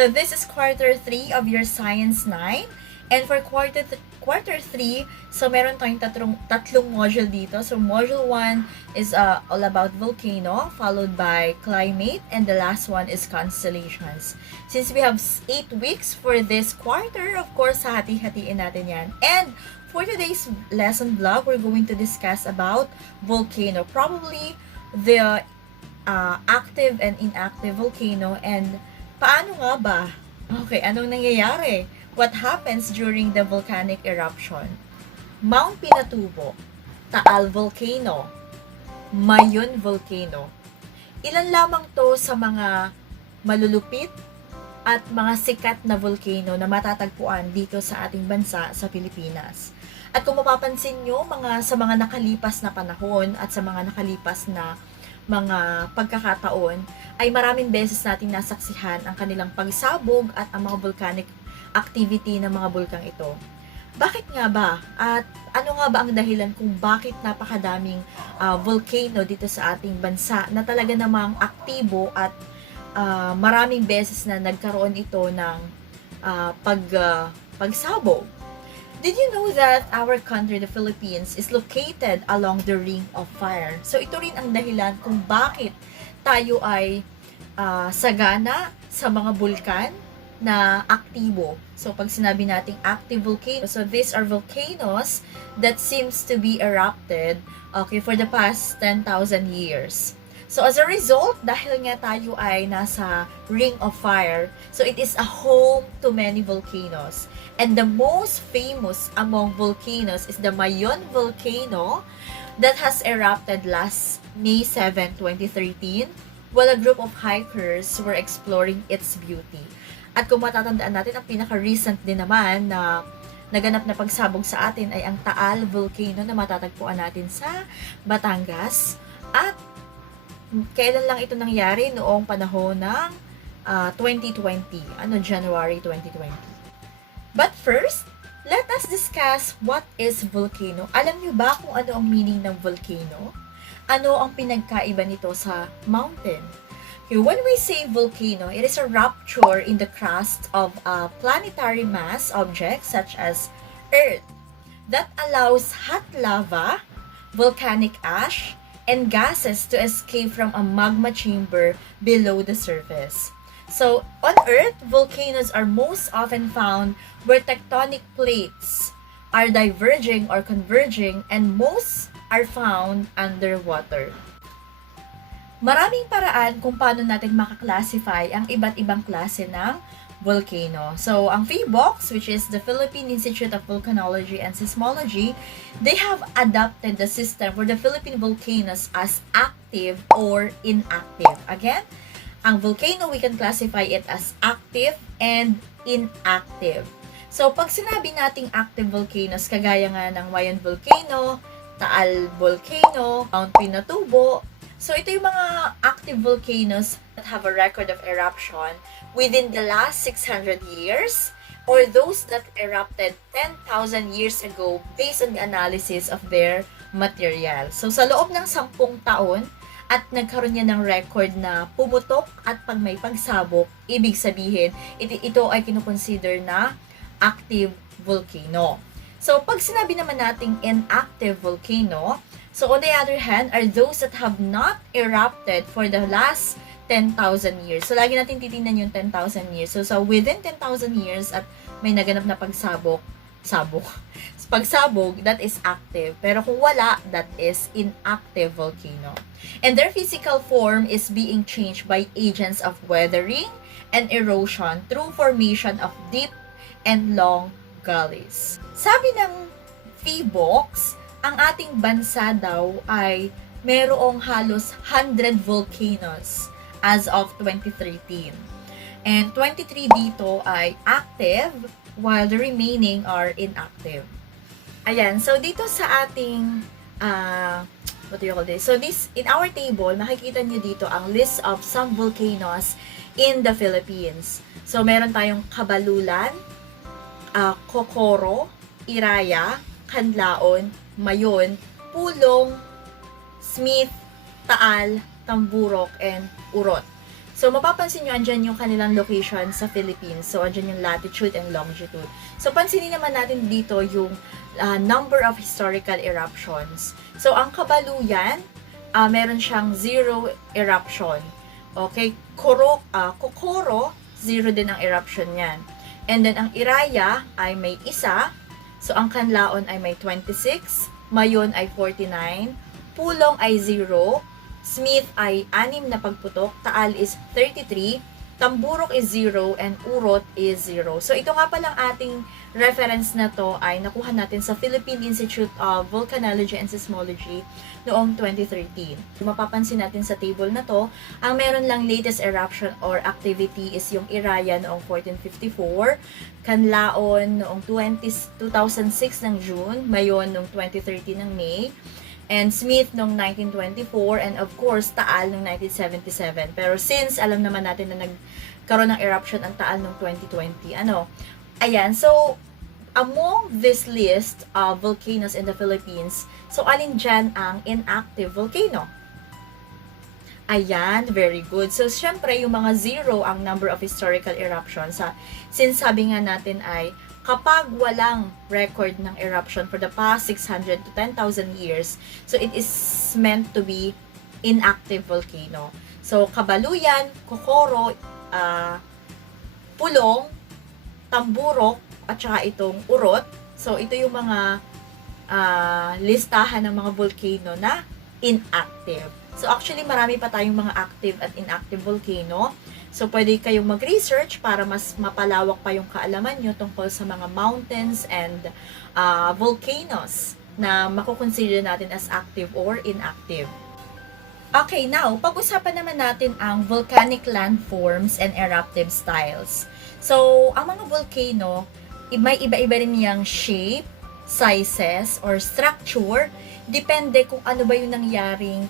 So this is quarter 3 of your Science 9. And for quarter 3, so meron tayong tatlong module dito. So module 1 is all about volcano, followed by climate, and the last one is constellations. Since we have 8 weeks for this quarter, of course, hati-hatiin natin yan. And for today's lesson vlog, we're going to discuss about volcano. Probably the active and inactive volcano, and paano nga ba? Okay, anong nangyayari? What happens during the volcanic eruption? Mount Pinatubo, Taal Volcano, Mayon Volcano. Ilan lamang to sa mga malulupit at mga sikat na volcano na matatagpuan dito sa ating bansa, sa Pilipinas. At kung mapapansin nyo, sa mga nakalipas na panahon at sa mga nakalipas na mga pagkakataon, ay maraming beses natin nasaksihan ang kanilang pagsabog at ang mga volcanic activity ng mga bulkang ito. Bakit nga ba? At ano nga ba ang dahilan kung bakit napakadaming volcano dito sa ating bansa na talaga namang aktibo at maraming beses na nagkaroon ito ng pagsabog? Did you know that our country, the Philippines, is located along the Ring of Fire? So ito rin ang dahilan kung bakit tayo ay sagana sa mga bulkan na aktibo. So, pag sinabi nating active volcano, so these are volcanoes that seems to be erupted, okay, for the past 10,000 years. So, as a result, dahil nga tayo ay nasa Ring of Fire, so it is a home to many volcanoes. And the most famous among volcanoes is the Mayon volcano that has erupted last May 7, 2013, while a group of hikers were exploring its beauty. At kung matatandaan natin, ang pinaka-recent din naman na naganap na pagsabog sa atin ay ang Taal Volcano na matatagpuan natin sa Batangas. At kailan lang ito nangyari? Noong panahon ng 2020, January 2020. But first, let us discuss what is volcano. Alam niyo ba kung ano ang meaning ng volcano? Ano ang pinagkaiba nito sa mountain? When we say volcano, it is a rupture in the crust of a planetary mass object such as Earth that allows hot lava, volcanic ash, and gases to escape from a magma chamber below the surface. So, on Earth, volcanoes are most often found where tectonic plates are diverging or converging, and most are found underwater. Maraming paraan kung paano natin makaklasify ang iba't ibang klase ng volcano. So, ang PHIVOLCS, which is the Philippine Institute of Volcanology and Seismology, they have adopted the system for the Philippine volcanoes as active or inactive. Again, ang volcano, we can classify it as active and inactive. So, pag sinabi nating active volcanoes, kagaya nga ng Mayon Volcano, Taal Volcano, Mount Pinatubo, so, ito yung mga active volcanoes that have a record of eruption within the last 600 years, or those that erupted 10,000 years ago based on the analysis of their material. So, sa loob ng 10 taon, at nagkaroon niya ng record na pumutok at pag may pagsabog, ibig sabihin, ito ay kinukonsider na active volcano. So, pag sinabi naman nating inactive volcano, so, on the other hand, are those that have not erupted for the last 10,000 years. So, lagi natin titingnan yung 10,000 years. So, within 10,000 years at may naganap na pagsabog, that is active. Pero kung wala, that is inactive volcano. And their physical form is being changed by agents of weathering and erosion through formation of deep and long gullies. Sabi ng PHIVOLCS, ang ating bansa daw ay merong halos 100 volcanoes as of 2013. And 23 dito ay active while the remaining are inactive. Ayan, so dito sa ating what do you call this? So this, in our table, makikita niyo dito ang list of some volcanoes in the Philippines. So meron tayong Kabalulan, Kokoro, Iraya, Canlaon, Mayon, Pulong, Smith, Taal, Tamburok, and Urot. So, mapapansin nyo, andyan yung kanilang location sa Philippines. So, andyan yung latitude and longitude. So, pansinin naman natin dito yung number of historical eruptions. So, ang Kabaluyan, meron siyang 0 eruption. Okay? Kokoro, 0 din ang eruption niyan. And then, ang Iraya ay may 1. So, ang Kanlaon ay may 26. Mayon ay 49. Pulong ay 0. Smith ay 6 na pagputok. Taal is 33. Tamburok is 0 and Urot is 0. So, ito nga palang ating reference na to ay nakuha natin sa Philippine Institute of Volcanology and Seismology noong 2013. Mapapansin natin sa table na to, ang meron lang latest eruption or activity is yung Iraya noong 1454, Kanlaon noong 2006 ng June, Mayon noong 2013 ng May, and Smith noong 1924, and of course, Taal noong 1977. Pero since alam naman natin na nagkaroon ng eruption ang Taal noong 2020, ayan, so, among this list of volcanoes in the Philippines, so alin dyan ang inactive volcano? Ayan, very good. So, syempre, yung mga 0 ang number of historical eruptions. Since sabi nga natin ay, kapag walang record ng eruption for the past 600 to 10,000 years, so it is meant to be inactive volcano. So, Kabaluyan, Kokoro, Pulong, Tamburok, at saka itong Urot. So, ito yung mga listahan ng mga volcano na inactive. So, actually, marami pa tayong mga active at inactive volcano. So, pwede kayong mag-research para mas mapalawak pa yung kaalaman nyo tungkol sa mga mountains and volcanoes na makukonsider natin as active or inactive. Okay, now, pag-usapan naman natin ang volcanic landforms and eruptive styles. So, ang mga volcano, may iba-iba rin niyang shape, sizes, or structure. Depende kung ano ba yung nangyaring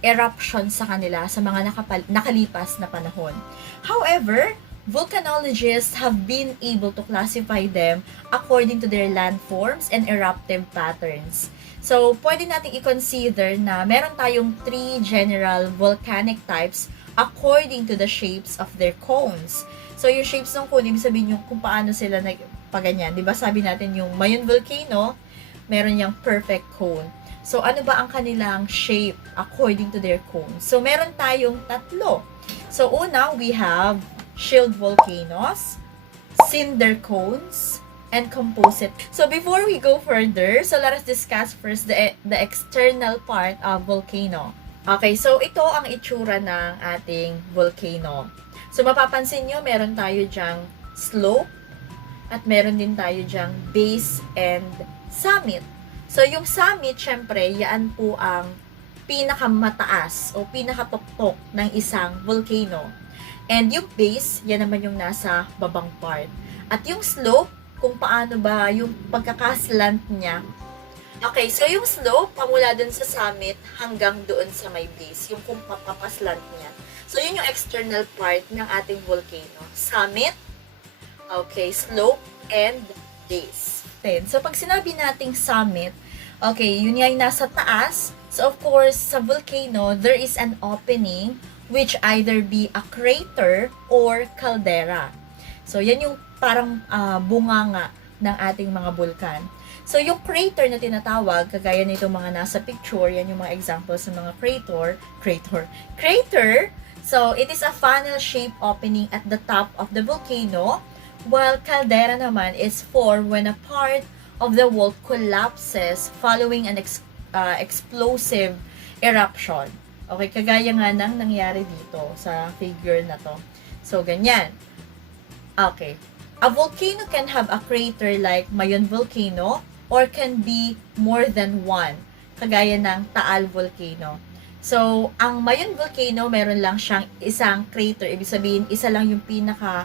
eruption sa kanila sa mga nakalipas na panahon. However, volcanologists have been able to classify them according to their landforms and eruptive patterns. So, pwede natin i-consider na meron tayong 3 general volcanic types according to the shapes of their cones. So, yung shapes ng cone, ibig sabihin yung kung paano sila nagpaganyan. Diba sabi natin yung Mayon Volcano, meron yung perfect cone. So, ano ba ang kanilang shape according to their cones? So, meron tayong 3. So, una, we have shield volcanoes, cinder cones, and composite. So, before we go further, so let us discuss first the external part of volcano. Okay, so ito ang itsura ng ating volcano. So, mapapansin nyo, meron tayo dyang slope, at meron din tayo dyang base and summit. So, yung summit, syempre, yan po ang pinakamataas o pinakatuktok ng isang volcano. And yung base, yan naman yung nasa babang part. At yung slope, kung paano ba yung pagkakaslant niya. Okay, so yung slope, pamula dun sa summit hanggang doon sa may base, yung kung papapaslant niya. So, yun yung external part ng ating volcano. Summit, okay, slope, and base. So, pag sinabi nating summit, okay, yun yung nasa taas. So, of course, sa volcano, there is an opening which either be a crater or caldera. So, yan yung parang bunganga ng ating mga bulkan. So, yung crater na tinatawag, kagaya nitong mga nasa picture, yan yung mga examples ng mga crater. So, it is a funnel-shaped opening at the top of the volcano, while caldera naman is formed when a part of the wall collapses following an explosive eruption. Okay, kagaya nga nang nangyari dito sa figure na to. So, ganyan. Okay. A volcano can have a crater like Mayon Volcano or can be more than one, kagaya ng Taal Volcano. So, ang Mayon Volcano, meron lang siyang isang crater. Ibig sabihin, isa lang yung pinaka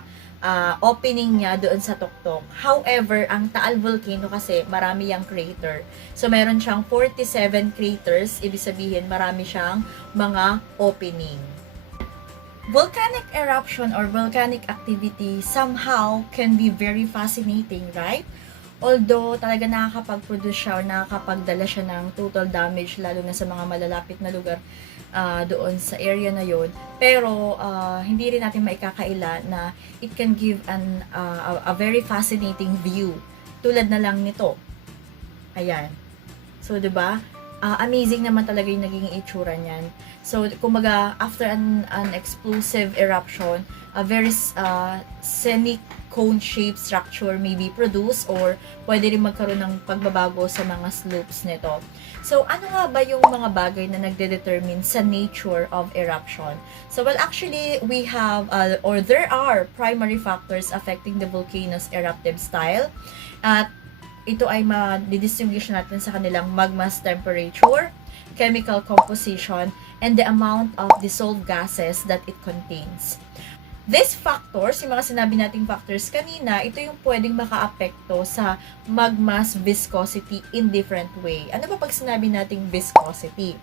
opening niya doon sa tuktok. However, ang Taal Volcano kasi marami yung crater. So, meron siyang 47 craters. Ibig sabihin, marami siyang mga opening. Volcanic eruption or volcanic activity somehow can be very fascinating, right? Although talaga nakakapag-produce siya or nakakapagdala siya ng total damage lalo na sa mga malalapit na lugar doon sa area na yon. Pero hindi rin natin maikakaila na it can give a very fascinating view tulad na lang nito. Ayan. So, 'di ba? Amazing naman talaga yung naging itsura niyan. So, kumbaga, after an explosive eruption, a very scenic cone-shaped structure may be produced or pwede rin magkaroon ng pagbabago sa mga slopes nito. So, ano nga ba yung mga bagay na nagde-determine sa nature of eruption? So, well, actually, we have, or there are primary factors affecting the volcano's eruptive style. At ito ay ma-distinguish natin sa kanilang magma's temperature, chemical composition, and the amount of dissolved gases that it contains. These factors, yung mga sinabi nating factors kanina, ito yung pwedeng makaapekto sa magma's viscosity in different way. Ano ba pag sinabi nating viscosity?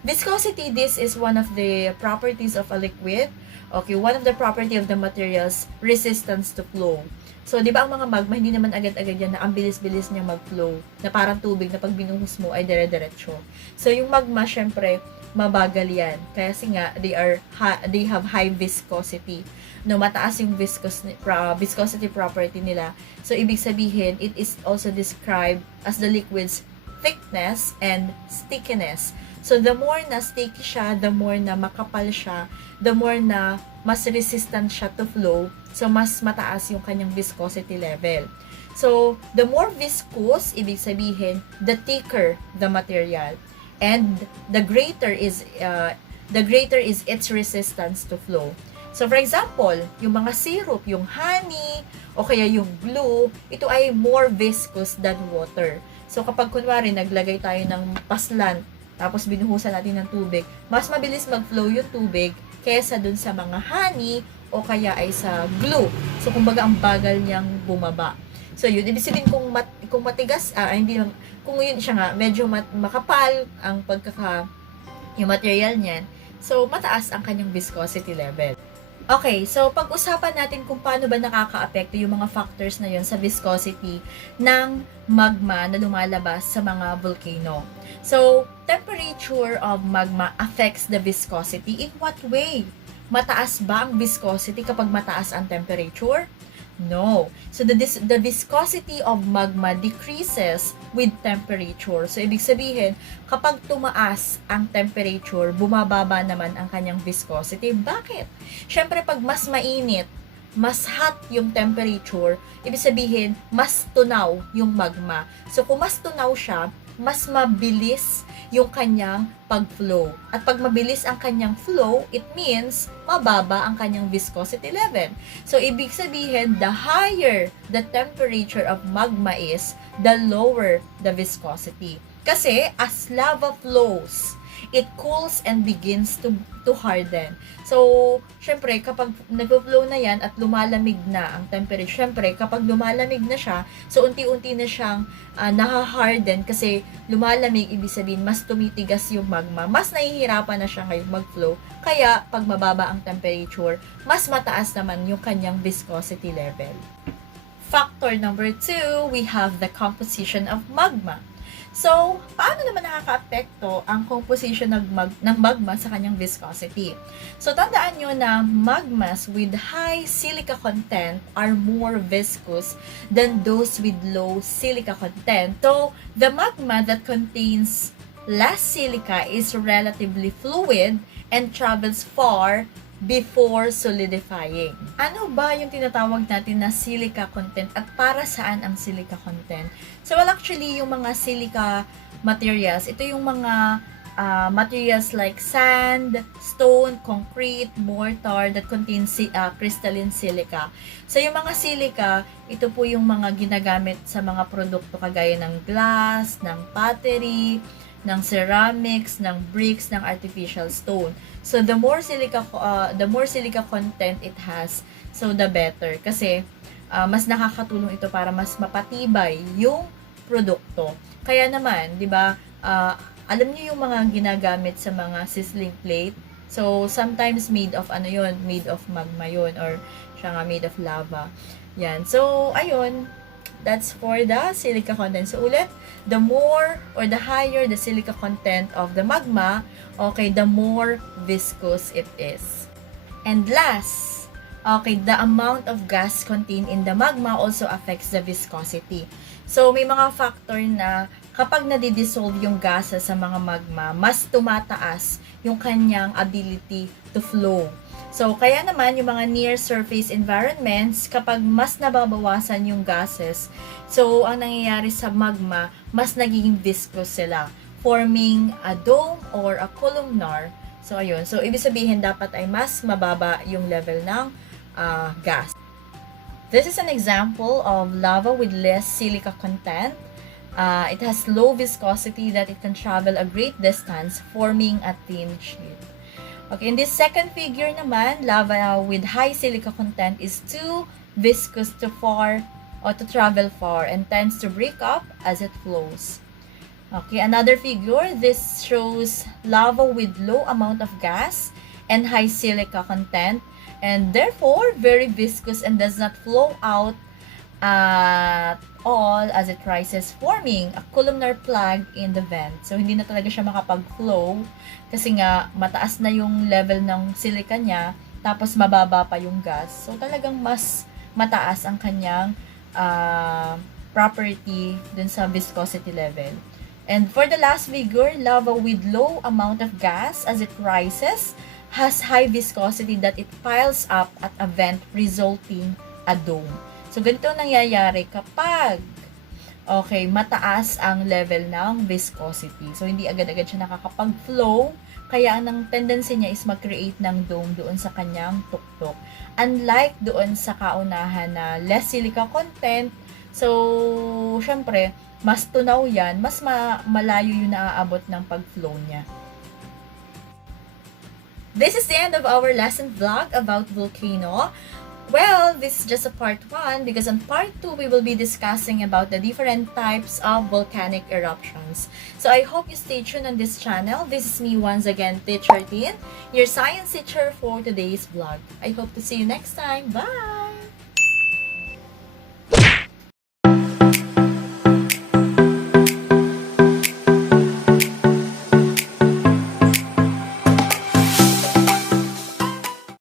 Viscosity, this is one of the properties of a liquid. Okay, one of the property of the material's resistance to flow. So, di ba ang mga magma, hindi naman agad-agad yan na ang bilis-bilis niya mag-flow, na parang tubig na pag binuhos mo ay dire-diretso. So, yung magma, syempre, mabagal yan. Kasi nga, they have high viscosity. No, mataas yung viscosity property nila. So, ibig sabihin, it is also described as the liquid's thickness and stickiness. So, the more na sticky siya, the more na makapal siya, the more na mas resistant siya to flow, so mas mataas yung kanyang viscosity level. So, the more viscous, ibig sabihin, the thicker the material, and the greater is its resistance to flow. So, for example, yung mga syrup, yung honey, o kaya yung glue, ito ay more viscous than water. So, kapag kunwari, naglagay tayo ng paslan, tapos binuhusan natin ng tubig, mas mabilis mag-flow yung tubig kaysa dun sa mga honey o kaya ay sa glue. So, kumbaga, ang bagal niyang bumaba. So, yun. Ibig sabihin, kung matigas, kung yun siya nga, medyo makapal yung material niyan, so, mataas ang kanyang viscosity level. Okay, so pag-usapan natin kung paano ba nakakaapekto yung mga factors na yun sa viscosity ng magma na lumalabas sa mga volcano. So, temperature of magma affects the viscosity. In what way? Mataas ba ang viscosity kapag mataas ang temperature? No. So, the viscosity of magma decreases with temperature. So, ibig sabihin, kapag tumaas ang temperature, bumababa naman ang kanyang viscosity. Bakit? Siyempre, pag mas mainit, mas hot yung temperature, ibig sabihin, mas tunaw yung magma. So, kung mas tunaw siya, mas mabilis yung kanyang pag-flow. At pag mabilis ang kanyang flow, it means mababa ang kanyang viscosity level. So, ibig sabihin, the higher the temperature of magma is, the lower the viscosity. Kasi, as lava flows, it cools and begins to harden. So, syempre, kapag nag-flow na yan at lumalamig na ang temperature, syempre, kapag lumalamig na siya, so unti-unti na siyang nahaharden kasi lumalamig, ibig sabihin, mas tumitigas yung magma, mas nahihirapan na siya ngayong mag-flow. Kaya, pag mababa ang temperature, mas mataas naman yung kanyang viscosity level. Factor number 2, we have the composition of magma. So, paano naman nakaka-apekto ang composition ng magma sa kanyang viscosity? So, tandaan nyo na magmas with high silica content are more viscous than those with low silica content. So, the magma that contains less silica is relatively fluid and travels far before solidifying. Ano ba yung tinatawag natin na silica content at para saan ang silica content? So, well, actually, yung mga silica materials, ito yung mga materials like sand, stone, concrete, mortar that contains crystalline silica. So, yung mga silica, ito po yung mga ginagamit sa mga produkto kagaya ng glass, ng pottery, ng ceramics, ng bricks, ng artificial stone. So, the more silica content it has, so the better. Kasi, mas nakakatulong ito para mas mapatibay yung produkto. Kaya naman, di ba, alam niyo yung mga ginagamit sa mga sizzling plate? So, sometimes made of made of magma yun, or siya nga made of lava. Yan. So, ayun, That's for the silica content. So ulit, the more or the higher the silica content of the magma, okay, the more viscous it is. And last, okay, the amount of gas contained in the magma also affects the viscosity. So may mga factor na kapag nadidissolve yung gases sa mga magma, mas tumataas yung kanyang ability to flow. So, kaya naman, yung mga near-surface environments, kapag mas nababawasan yung gases, so, ang nangyayari sa magma, mas nagiging viscous sila, forming a dome or a columnar. So, ayun. So, ibig sabihin, dapat ay mas mababa yung level ng gas. This is an example of lava with less silica content. It has low viscosity that it can travel a great distance, forming a thin sheet. Okay, in this second figure naman, lava with high silica content is too viscous to travel far and tends to break up as it flows. Okay, another figure, this shows lava with low amount of gas and high silica content and therefore very viscous and does not flow out at all as it rises, forming a columnar plug in the vent. So, hindi na talaga siya makapag-flow kasi nga mataas na yung level ng silica niya tapos mababa pa yung gas. So, talagang mas mataas ang kanyang property dun sa viscosity level. And for the last figure, lava with low amount of gas as it rises has high viscosity that it piles up at a vent resulting a dome. So, ganito nangyayari kapag mataas ang level ng viscosity. So, hindi agad-agad siya nakakapag-flow. Kaya, ang tendency niya is mag-create ng dome doon sa kanyang tuktok. Unlike doon sa kaunahan na less silica content, so, syempre, mas tunaw yan, mas malayo yung naaabot ng pag-flow niya. This is the end of our lesson vlog about volcano. Well, this is just a part 1 because on part 2, we will be discussing about the different types of volcanic eruptions. So I hope you stay tuned on this channel. This is me once again, Teacher Tin, your science teacher for today's vlog. I hope to see you next time. Bye!